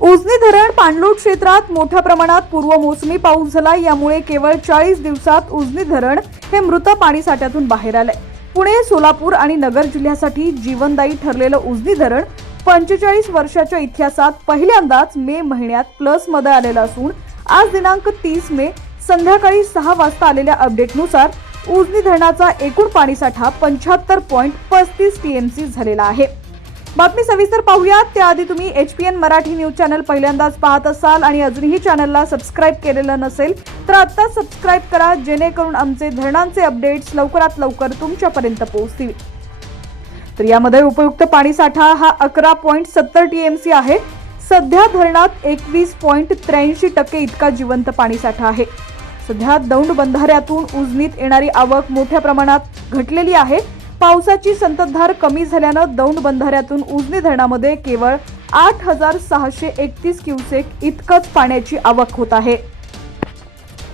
उजनी धरण पाणलोट क्षेत्रात मोठ्या प्रमाणात पूर्व मोसमी पाऊस झाला. यामुळे केवळ चाळीस दिवसात उजनी धरण हे मृत पाणी साठ्यातून बाहेर आलंय. पुणे सोलापूर आणि नगर जिल्ह्यासाठी जीवनदायी ठरलेलं उजनी धरण पंचेचाळीस वर्षाच्या इतिहासात पहिल्यांदाच मे महिन्यात प्लसमध्ये आलेलं असून आज दिनांक तीस मे संध्याकाळी सहा वाजता आलेल्या अपडेटनुसार उजनी धरणाचा एकूण पाणीसाठा पंच्याहत्तर पॉईंट पस्तीस टीएमसी झालेला आहे. बातमी सविस्तर पाहूयात. त्याआधी तुम्ही H P N Marathi news channel पहिल्यांदाच पाहत असाल आणि अजूनही चॅनलला सबस्क्राईब केलेलं नसेल तर आत्ताच सबस्क्राईब करा जेणेकरून आमचे धरणांचे अपडेट्स लवकरात लवकर तुमच्यापर्यंत पोहोचतील. तर यामध्ये उपयुक्त पाणीसाठा हा अकरा पॉईंट सत्तर टी एम सी आहे. सध्या धरणात एकवीस पॉईंट त्र्याऐंशी टक्के इतका जिवंत पाणीसाठा आहे. सध्या दौंड बंधाऱ्यातून उजनीत येणारी आवक मोठ्या प्रमाणात घटलेली आहे. पावसाची संततधार कमी झाल्यानं दौंड बंधाऱ्यातून उजनी धरणामध्ये केवळ आठ हजार सहाशे एकतीस क्युसेक इतकंच पाण्याची आवक होत आहे.